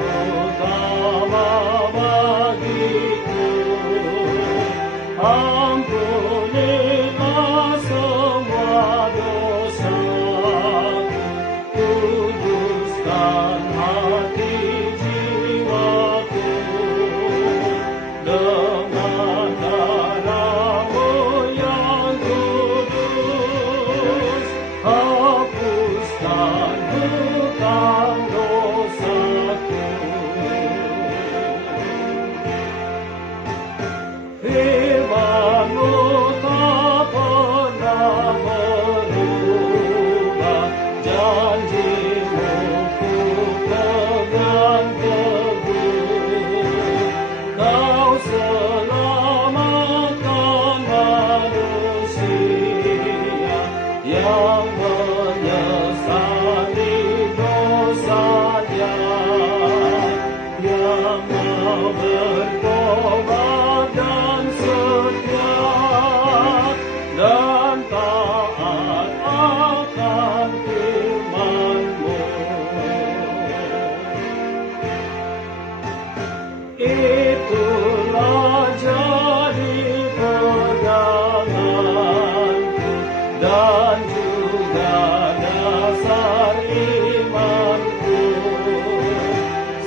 utama bagiku. Ampunilah semua dosaku, kuduskan hati jiwaku. Dengan darah-Mu yang kudus, hapuskan hutang dosaku. Firman-Mu tak pernah berubah, janji-Mu ku pegang teguh. Kau selamatkan manusia yang menyesali dosanya, yang mau bertobat dan setia dan taat akan firman-Mu. Itulah jadi peganganku dan juga dasar imanku,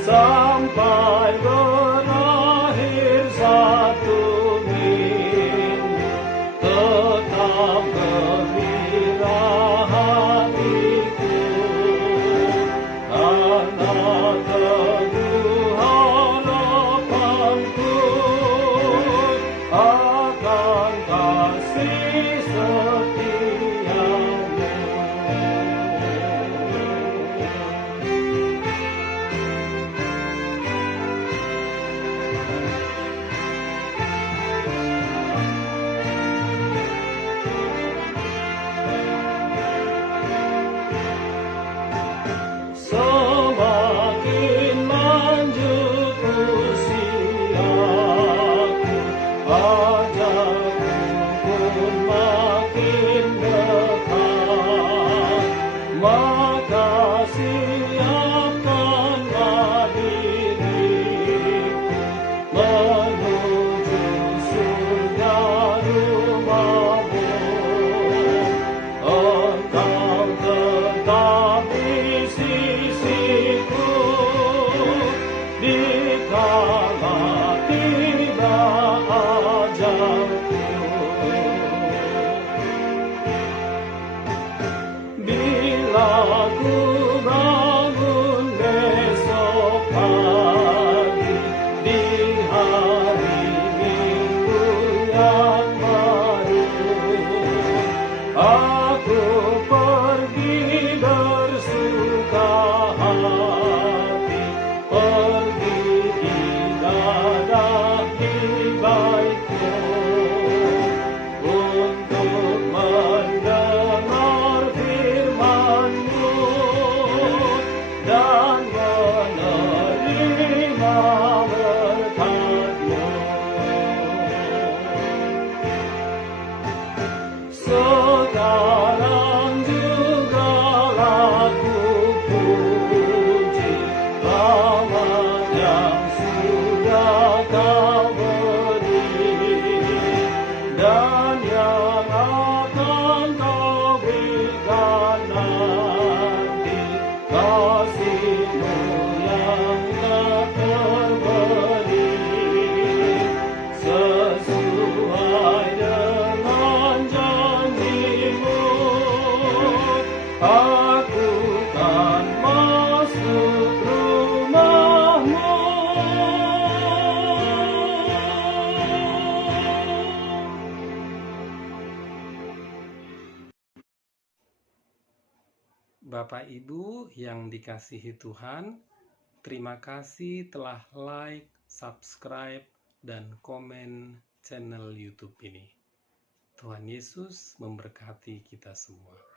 sampai berakhir satu minggu, tetap gembira hatiku, karena teguh harapanku akan kasih setia-Mu. Semakin lanjut usiaku, ajalku pun makin dekat. Maka siapkanlah diriku menuju surga rumah-Mu. Engkau tetap di sisiku dikala tiba ajalku. Bila ku bangun besok pagi di hari Minggu yang baru, aku pergi bersuka hati, pergi ibadah di Bait-Mu, untuk mendengar firman-Mu dan menerima berkat-Mu. Sekarang jugalah ku puji rahmat yang sudah Kau beri, dan yang akan Kau berikan nanti, kasih-Mu yang tak terbeli, sesuai dengan janji-Mu. Aku kan masuk rumah-Mu. Bapak Ibu yang dikasihi Tuhan, terima kasih telah like, subscribe, dan komen channel YouTube ini. Tuhan Yesus memberkati kita semua.